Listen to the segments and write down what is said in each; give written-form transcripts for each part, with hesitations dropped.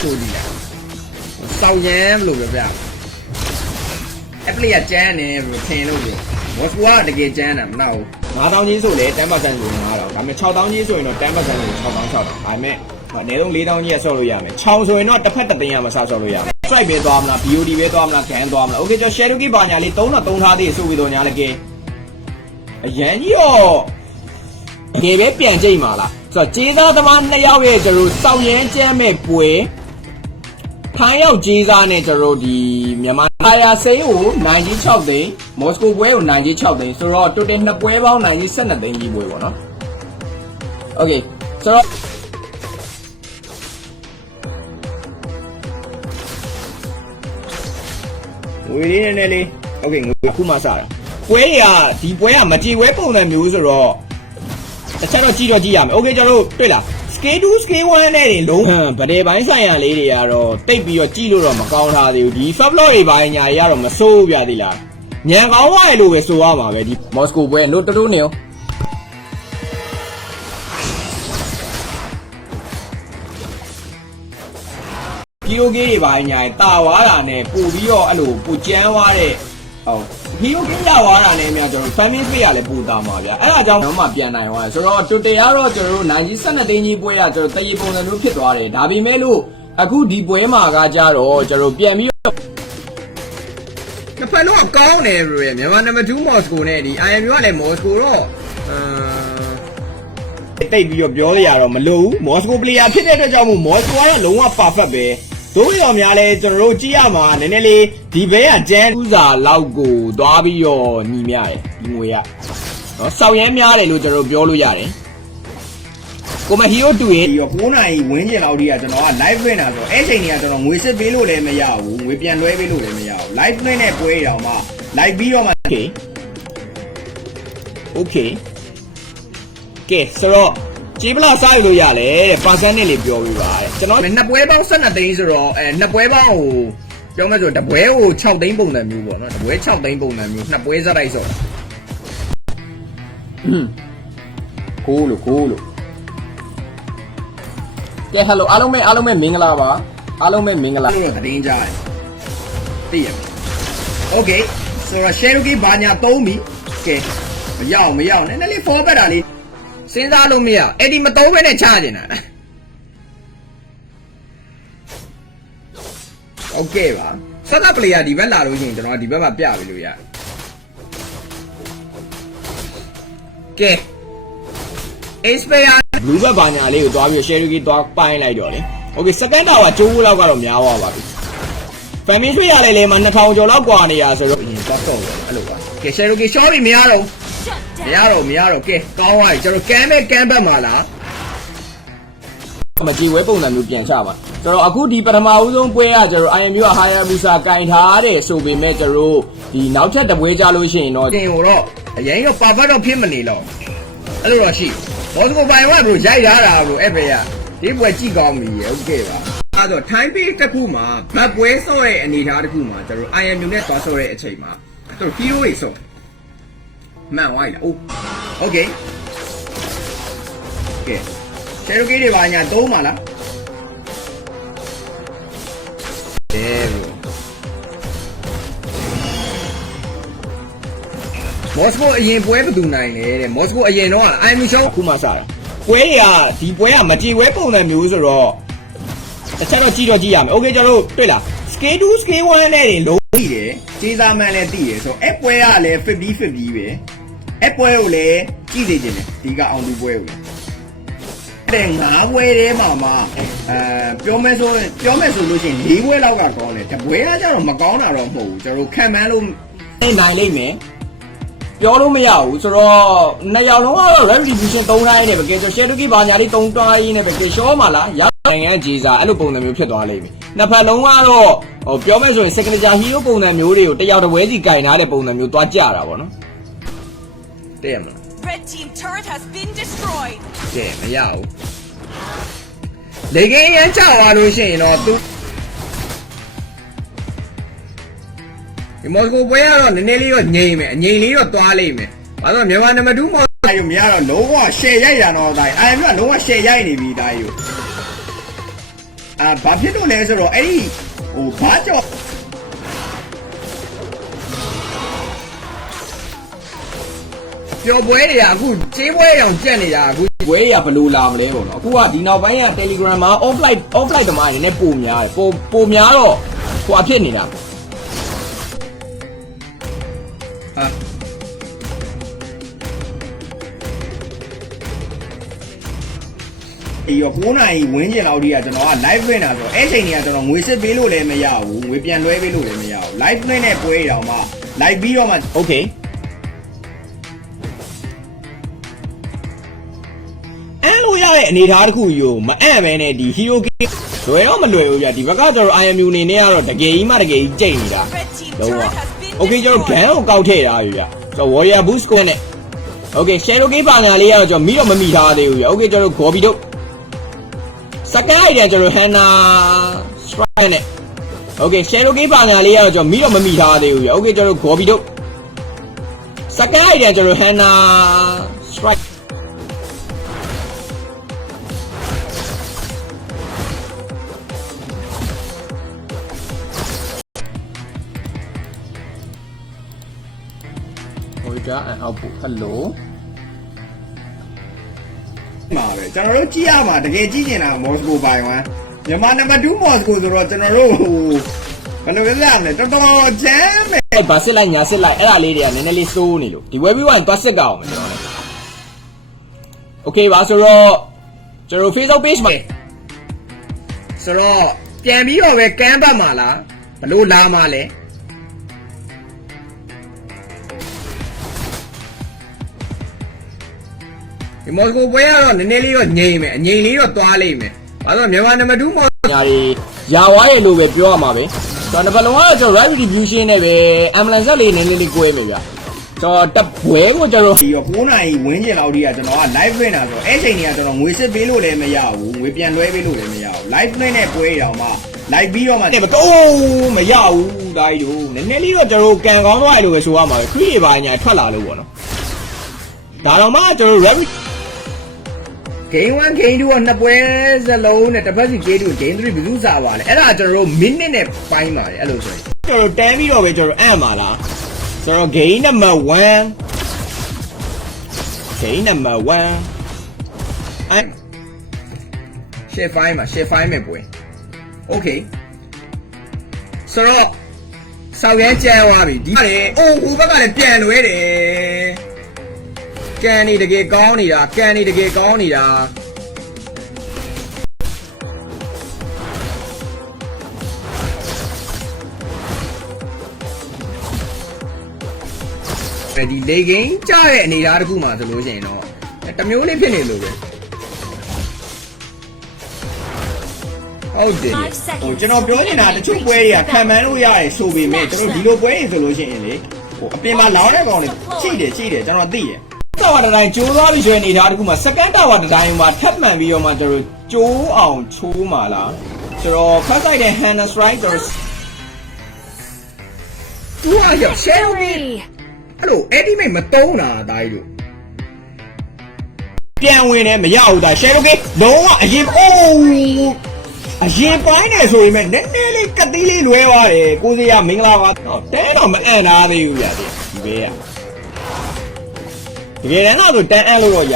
ဆိုကြည့်လားစောက်ရမ်းလို့ပြောပြအပလီကကျန်းနေလို့ထင်လို့ပြောမော်စကိုကတကယ်ကျန်းတာမနောက်9000ကြီးဆိုလေ10%ကို9000ဒါပေမဲ့6000ကြီးဆိုရင်တော့10%ကို6000ဒါပေမဲ့အနည်းဆုံး4000ကြီးရဆော့လို့ရမယ်6ဆိုရင်တော့တစ်ဖက်တစ်သိန်းရမဆော့လို့ရမယ် strike ပဲသွားမလား BOD ပဲသွားမလား can သွားမလား okay ကျွန်တော် Cherokee ဘာညာလေး3ထားသေးဆိုပြီးတော့ညာလည်းကဲအရန်ကြီးရောတကယ်ပဲပြန်ကြိတ်မှာလားဆိုတော့ကြေးသားသမား2ယောက်ရဲ့ကျွန်တော်စောက်ရမ်းကျမ်းမဲ့ပွဲထိုင်းရောက်ကြေးသားနဲ့ကျွန်တော်ဒီမြန်မာအာစိန်ကို96သိန်းမော်စကိုပွဲကို96သိန်းဆိုတော့ total 2ပွဲပေါင်း12သိန်းကြီးပွဲပေါ့နော် okay ဆိုတော့ငွေလေးနည်းနည်းလေး okay ငွေအခုမှစတာပွဲတွေကဒီပွဲကမကြေပွဲပုံစံမျိုးဆိုတော့တခြားတော့ကြည့်ရမယ် okay ကျွန်တော်တို့တွေ့လား scale 2 scale 1နဲ့တွေလုံးဗဒယ်ပိုင်းဆိုင်ရာလေးတွေကတော့တိတ်ပြီးတော့ကြည့်လို့တော့မကောင်းထားသေးဘူးဒီ fab lot တွေပိုင်းညာတွေကတော့မစိုးပြသေးလားညံကောင်းသွားရလို့ပဲဆိုရမှာပဲဒီမော်စကိုပွဲနို့တူနေရောကီလိုဂေးတွေပိုင်းညာတာဝါတာနဲ့ပို့ပြီးတော့အဲ့လိုပိုကျန်းသွားတဲ့ဟုတ်ဟီယိုကင်းလာသွားတာနဲ့များကျွန်တော် family space ကလည်းပူတာမှာဗျာအဲ့ဒါကြောင့်တော့မှပြန်နိုင်သွားတယ်ဆိုတော့တိုတေကတော့ကျွန်တော်တို့12သိန်းကြီးပွဲကကျွန်တော်တရေပုံစံမျိုးဖြစ်သွားတယ်ဒါပေမဲ့လို့အခုဒီပွဲမှာကကြတော့ကျွန်တော်ပြန်ပြီးတော့တစ်ဖက်လုံးကောင်းတယ်ဗျာမြန်မာနံပါတ်2မော်စကိုနဲ့ဒီ IM ကလည်းမော်စကိုတော့တိတ်ပြီးတော့ပြောရရတော့မလို့ဘူးမော်စကို player ဖြစ်တဲ့အတွက်ကြောင့်မို့မော်စကိုကတော့လုံးဝ perfect ပဲတို့ရောများလဲကျွန်တော်တို့ကြည့်ရမှာနည်းနည်းလေးဒီဘဲကကျန်းဥစားလောက်ကိုသွားပြီးတော့ညီမြရဲ့ဒီငွေကနော်စောက်ရမ်းများတယ်လို့ကျွန်တော်ပြောလို့ရတယ်ကိုမဟီယိုတူရဲ့ဒီ9နာရီဝင်းကျင်လောက်ဒီကကျွန်တော်က live လွှင့်တာဆိုတော့အဲ့ချိန်ကြီးကကျွန်တော်ငွေစစ်ပေးလို့လည်းမရဘူးငွေပြန်လွှဲပေးလို့လည်းမရဘူး live လွှင့်တဲ့ပွဲတောင်မှ live ပြီးတော့မှ okay ကဲဆိုတော့ကြေးပလာစားရလို့ရလေပါစန်နဲ့လေးပြောပြပါတဲ့ကျွန်တော်နှစ်ပွဲပေါင်း12သိန်းဆိုတော့နှစ်ပွဲပေါင်းဟိုပြောမယ်ဆိုတပွဲကို6သိန်းပုံစံမျိုးပေါ့နော်တပွဲ6သိန်းပုံစံမျိုးနှစ်ပွဲစတိုက်ဆိုတော့ကိုလို့ကဲဟယ်လိုအားလုံးပဲမင်္ဂလာပါအားလုံးပဲမင်္ဂလာလို့တော့တင်းကြတယ်သိရโอเคဆိုတော့ Cherokee ဘာညာသုံးပြီကဲမရောက်နည်းနည်းလေး forward တာလေးစဉ်းစားလို့မရအဲ့ဒီမသုံးဘဲနဲ့ချကျင်တာโอเคပါစက်ကပလေယာဒီဘက်လာလို့ရှိရင်ကျွန်တော်ဒီဘက်မှာပြပေးလို့ရတယ်ကဲ Aspire Blue ဘက်ဘာညာလေးကိုသွားပြီး Cherokee သွားပိုင်းလိုက်တော့လေโอเคစကန်တာကကျိုးလောက်ကတော့များသွားပါပြီ Family Tree ရလေမှာ2000ကျော်လောက်กว่าနေရဆိုတော့အရင်တက်တော့အဲ့လိုပါကဲ Cherokee ရှော့ပြီးမရတော့မရတော့ကဲကောင်းသွားပြီကျွန်တော်ကမ်းဘက်မှာလားမကြည့်ဝဲပုံစံမျိုးပြန်ချပါကျွန်တော်အခုဒီပထမဦးဆုံးပွဲကကျွန်တော် IMU က Hayabusa ကင်ထားတယ်ဆိုပေမဲ့ကျွန်တော်ဒီနောက်ထပ်တပွဲကြလို့ရှိရင်တော့တင်ကိုတော့အရင်က perfect တော့ဖြစ်မနေတော့အဲ့လိုတော့ရှိဘောစကိုပိုင်ကတို့ရိုက်ထားတာကိုအဲ့ဘယ်ကဒီပွဲကြည့်ကောင်းပြီဟုတ်ကဲ့ပါအဲ့တော့ time page တစ်ခုမှာဘတ်ပွဲဆော့ရဲ့အနေအထားတစ်ခုမှာကျွန်တော် IMU နဲ့သွားဆော့တဲ့အချိန်မှာကျွန်တော် hero တွေဆော့မှန်သွားပြီလားโอเคကဲ Cherokee တွေပါညာသုံးပါလားမော်စကိုအရင်ပွဲဘယ်သူနိုင်လဲတဲ့မော်စကိုအရင်တော့ IMU ရှောင်းအခုမှစတာပွဲတွေကဒီပွဲကမကြေပွဲပုံစံမျိုးဆိုတော့တခြားတော့ကြည့်ရမယ် okay ကျွန်တော်တို့တွေ့လား scale 2 scale 1နဲ့တွေလုံးပြီးတယ်ကြေးစားမှန်းလည်းသိတယ်ဆိုတော့အပွဲကလည်း50ပဲအပွဲကိုလည်းကြည့်နေကြတယ်ဒီကအောင်သူပွဲကိုတဲ့9ပွဲထဲမှာပြောမယ်ဆိုလို့ရှိရင်4ပွဲလောက်ကကောင်းတယ်တပွဲကကျတော့မကောင်းတာတော့မဟုတ်ဘူးကျွန်တော်ခံမှန်းလို့နိုင်လိမ့်မယ်ပြောလို့မရဘူးဆိုတော့နှစ်ယောက်လုံးကတော့ retribution 3တိုင်းနဲ့ပဲကဲဆို Cherokee ဘာညာလေး3တိုင်းနဲ့ပဲကဲရှောမှာလားရနိုင်ငံဂျေစာအဲ့လိုပုံစံမျိုးဖြစ်သွားလိမ့်မယ်နှစ်ဖက်လုံးကတော့ဟိုပြောမယ်ဆိုရင် signature hero ပုံစံမျိုးတွေကိုတယောက်တစ်ပွဲစီကင်ထားတဲ့ပုံစံမျိုးသွားကြတာပေါ့နော်တဲ့မလား Red team turret has been destroyed ကဲမရဘူးလေကင်းရမ်းချသွားလို့ရှိရင်တော့သူဒီမော်စကိုပွဲကတော့နည်းနည်းလေးတော့ငြိမ်မယ်အငြိမ်လေးတော့သွားလိမ့်မယ်ဘာလို့မြန်မာနံပါတ်2မော်စကိုမရတော့လုံးဝ share ရိုက်ရတော့တိုင်း IM ကလုံးဝ share ရိုက်နေပြီတိုင်းယူ ဘာဖြစ်လို့လဲဆိုတော့အဲ့ဒီဟိုဘာကြောင့်ပျော်ပွဲတွေကအခုချေးပွဲရောင်ကြက်နေတာအခုပွဲတွေကဘယ်လိုလာမလဲပေါ့နော်အခုကဒီနောက်ပိုင်းက Telegram မှာ offline တမားတွေနဲ့ပုံများတယ်ပုံများတော့ဟိုအဖြစ်နေတာအေးရော9နာရီဝင်းကျင်လောက်ဒီကကျွန်တော်က live ဝင်တာဆိုတော့အဲ့ချိန်တွေကကျွန်တော်ငွေစစ်ပေးလို့လည်းမရဘူးငွေပြန်လွှဲပေးလို့လည်းမရဘူး live ဝင်တဲ့ပွဲတောင်မှ live ပြီးတော့မှ okay အဲ့လိုရတဲ့အနေအထားတစ်ခုယူမအံ့ပဲနဲ့ဒီ hero game လွယ်တော့မလွယ်ဘူးဗျဒီဘက်ကကျွန်တော် IMU အနေနဲ့ကတော့တကယ်ကြီးမှတကယ်ကြီးကြိတ်နေတာ Red team လုံးဝ turret has been okay ကျွန်တော် destroyed. gun ကိုကောက်ထည့်ထားပြီဗျကျွန်တော် warrior boost ကိုနဲ့ okay shadow game ပါညာလေးကတော့ကျွန်တော်မိတော့မမိထားသေးဘူးဗျ okay ကျွန်တော် gobi တို့ second item ကျွန်တော် Hana strike နဲ့ okay shadow game ပါညာလေးကတော့ကျွန်တော်မိတော့မမိထားသေးဘူးဗျ okay ကျွန်တော် gobi တို့ second item ကျွန်တော် Hana strike and output hello မှာပဲကျွန်တော်တို့ကြည့်ရမှာတကယ်ကြည့်နေတာမော်စကိုပိုင်းဝမ်မြန်မာနံပါတ်2မော်စကိုဆိုတော့ကျွန်တော်တို့ဟိုဘယ်လိုလဲရမလဲတော်တော်ချမ်းပဲအဲ့ဘာစစ်လိုက်ညာစစ်လိုက်အဲ့ဒါလေးတွေကနည်းနည်းလေးစိုးနေလို့ဒီ web 1သွားစစ်ကြအောင်ကျွန်တော် okay ပါဆိုတော့ကျွန်တော် Facebook page မှာဆိုတော့ပြန်ပြီးတော့ပဲကမ်းပတ်မှာလားဘလို့လာမှာလဲဒီမော်စကိုပွဲကတော့နည်းနည်းလေးတော့ငြိမ်မယ်အငြိမ်လေးတော့သွားလိမ့်မယ်။ဘာလို့မြန်မာနံပါတ်2မော်ညာတွေယာဝါရဲ့လို့ပဲပြောရမှာပဲ။ကျွန်တော်နံပါတ်1ကတော့ကျွန်တော် right distribution နဲ့ပဲ ambulance လေးနည်းနည်းလေးကိုယ်မယ်ဗျ။ကျွန်တော်တပွဲကိုကျွန်တော်ဒီ9နာရီဝင်းကျင်လောက်ဒီကကျွန်တော်က live ဝင်တာဆိုတော့အဲ့ချိန်တွေကကျွန်တော်ငွေစစ်ပေးလို့လည်းမရဘူးငွေပြန်လွှဲပေးလို့လည်းမရဘူး live ဝင်တဲ့ပွဲတောင်မှ live ပြီးတော့မှမတော့မရဘူးဒါကြီးတို့နည်းနည်းလေးတော့ကျွန်တော်ကန်ကောင်းသွားရလို့ပဲဆိုရမှာပဲခရီးတွေပါညာထွက်လာလို့ပေါ့နော်။ဒါတော့မှကျွန်တော် right Game 1 Game 2ကနှစ်ပွဲစလုံးနဲ့တစ်ဖက်စီ Game 2 Game 3ဘယ်သူစားပါလဲအဲ့ဒါကျွန်တော်တို့ minute နဲ့ပိုင်းပါတယ်အဲ့လိုဆိုရင်ကျွန်တော်တန်းပြီးတော့ပဲကျွန်တော်အံ့ပါလားဆိုတော့ Game number 1 Game number 1အဲ့ share file မှာ share file မဲ့ပွဲ Okay ဆိုတော့စောက်ရဲကျန်းသွားပြီဒီကလေအိုးဟိုဘက်ကလည်းပြန်လွဲတယ်ကန်နေတကယ်ကောင်းနေတာကန်နေတကယ်ကောင်းနေတာဒီလေဂိမ်းကြားတဲ့အနေအထားတစ်ခုမှဆိုလို့ရှိရင်တော့တမျိုးလေးဖြစ်နေလို့ပဲဟုတ်တယ်ဟိုကျွန်တော်ပြောနေတာတချို့ပွဲတွေကခံမှန်းလို့ရတယ်ဆိုပေမဲ့ကျွန်တော်ဒီလိုပွဲတွေဆိုလို့ရှိရင်လေဟိုအပြင်မှာလောင်းတဲ့ကောင်တွေချိတယ်ကျွန်တော်သိတယ်တာဝါတိုင်းကျိုးသွားပြီဆိုရင်အနေထားတခုမှာ second tower တိုင်းမှာထပ်မှန်ပြီးတော့မှကျွန်တော်ကျိုးအောင်ချိုးမှာလားဆိုတော့ first side တဲ့ Hana strike တော့သူကရောက် share အဲ့လို ultimate မတုံးတာဒါကြီးတို့ပြန်ဝင်တယ်မရဘူးဒါ share လုံးဝအရင်အရင်ပိုင်းနေဆိုရင်နည်းနည်းလေးကတိလေးလွဲသွားတယ်ကိုစရမင်္ဂလာပါတဲတော့မအံ့သားသေးဘူးဗျာဒီဘေးကတကယ်တမ်းတော့တန်အပ်လို့တော့ရ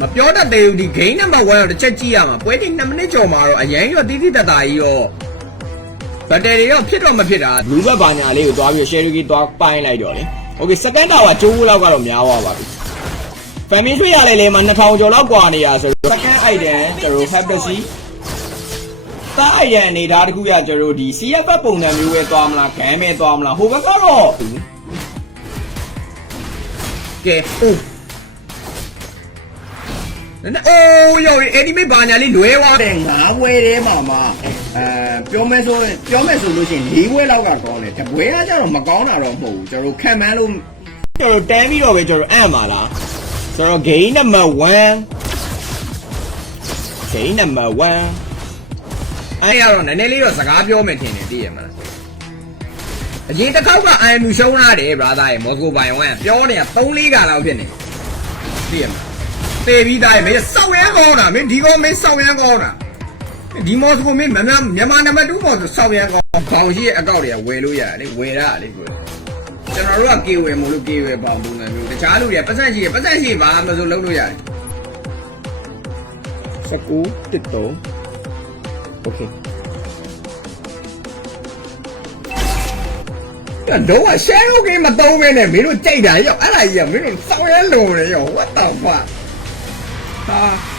မပြောတတ်သေးဘူးဒီ game number 1တော့တစ်ချက်ကြည့်ရမှာပွဲတင်2မိနစ်ကျော်မှာတော့အရင်ရောတိတိတတ်တာကြီးရောဘက်တရီရောဖြစ်တော့မဖြစ်တာလူဘက်ဘာညာလေးကိုသွားပြီး share ကြီးသွားပိုင်းလိုက်တော့လေ okay second tower ကျိုးလောက်ကတော့များသွားပါပြီ family tree ရလေမှာ2000ကျော်လောက်กว่าနေတာဆိုတော့ second item ကျွန်တော် fantasy တားရန်အနေဒါတခုရကျွန်တော်ဒီ CF ပုံစံမျိုးပဲသွားမလားဂမ်းပဲသွားမလားဟိုဘက်ကတော့ကဲအိုးယောအဲ့ဒီမေးဘာညာလေးလွဲသွားတယ်9ဝဲထဲမှာပြောမယ်ဆိုလို့ရှိရင်4ဝဲလောက်ကကောင်းတယ်တပွဲကကျတော့မကောင်းတာတော့မဟုတ်ဘူးကျွန်တော်ခံမှန်းလို့ကျွန်တော်တန်းပြီးတော့ပဲကျွန်တော်အံ့ပါလားဆိုတော့ game number 1 game number 1အဲ့ရတော့နည်းနည်းလေးတော့စကားပြောမယ်ထင်တယ်သိရမလားအရင်တစ်ခေါက်က IMU ရှုံးလာတယ် brother ရေမော်စကိုပိုင်ဝမ်ပြောနေတာ3-4ကလောက်ဖြစ်နေသိရမလား သေပြီးသားမင်းစောက်ရမ်းကောင်းတာမင်းဒီကောင်မင်းစောက်ရမ်းကောင်းတာဒီမော်စကိုမင်းမြန်မာနံပါတ်2မော်ဆိုစောက်ရမ်းကောင်းဘောင်ရှိရဲ့အကောက်တွေကဝယ်လို့ရတယ်လေဝယ်တာလေကိုကျွန်တော်တို့ကကေဝယ်မလို့ကေဝယ်ပေါင်ပုံစံမျိုးတခြားလူတွေကပတ်စံရှိဘာမှမဆိုလုံးလို့ရတယ်19 13 okay တော့ share ကိုမသုံးမဲနဲ့မင်းတို့ကြိုက်တာရောအဲ့ဒါကြီးကမင်းတို့စောက်ရဲလုံနေရော what the fuck ဟာ